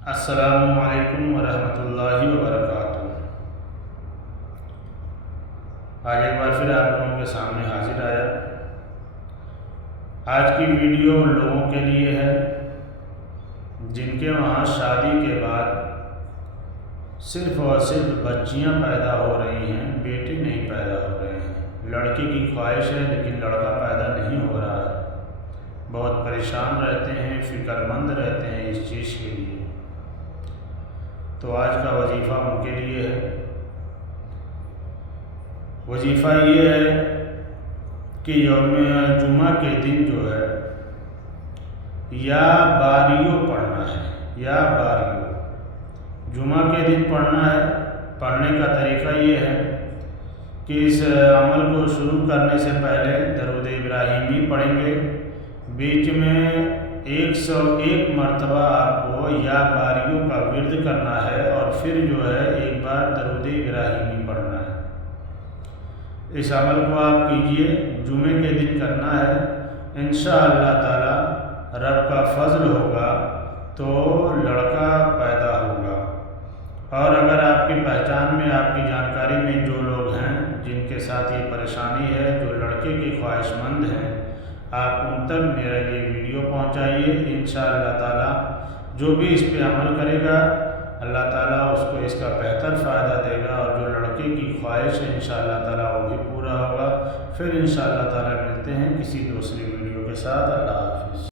السلام علیکم ورحمۃ اللہ وبرکاتہ۔ آج ایک بار پھر آپ لوگوں کے سامنے حاضر آیا۔ آج کی ویڈیو ان لوگوں کے لیے ہے جن کے وہاں شادی کے بعد صرف اور صرف بچیاں پیدا ہو رہی ہیں، بیٹے نہیں پیدا ہو رہے ہیں۔ لڑکی کی خواہش ہے لیکن لڑکا پیدا نہیں ہو رہا ہے۔ بہت پریشان رہتے ہیں، فکر مند رہتے ہیں اس چیز کے لیے۔ تو آج کا وظیفہ ان کے لیے ہے۔ وظیفہ یہ ہے کہ یوم جمعہ کے دن جو ہے یا باریوں پڑھنا ہے، یا باریوں جمعہ کے دن پڑھنا ہے۔ پڑھنے کا طریقہ یہ ہے کہ اس عمل کو شروع کرنے سے پہلے درود ابراہیمی پڑھیں گے، بیچ میں 101 مرتبہ آپ کو یا باریوں کا ورد کرنا ہے، اور پھر جو ہے ایک بار درود ابراہیمی پڑھنا ہے۔ اس عمل کو آپ کیجئے، جمعے کے دن کرنا ہے۔ انشاءاللہ تعالی رب کا فضل ہوگا تو لڑکا پیدا ہوگا۔ اور اگر آپ کی پہچان میں، آپ کی جانکاری میں جو لوگ ہیں جن کے ساتھ یہ پریشانی ہے، جو لڑکے کی خواہش مند ہیں، آپ ان تک میرا یہ ویڈیو پہنچائیے۔ انشاءاللہ تعالی جو بھی اس پہ عمل کرے گا، اللہ تعالیٰ اس کو اس کا بہتر فائدہ دے گا، اور جو لڑکے کی خواہش ہے انشاءاللہ تعالیٰ وہ بھی پورا ہوگا۔ پھر انشاءاللہ تعالیٰ ملتے ہیں کسی دوسری ویڈیو کے ساتھ۔ اللہ حافظ۔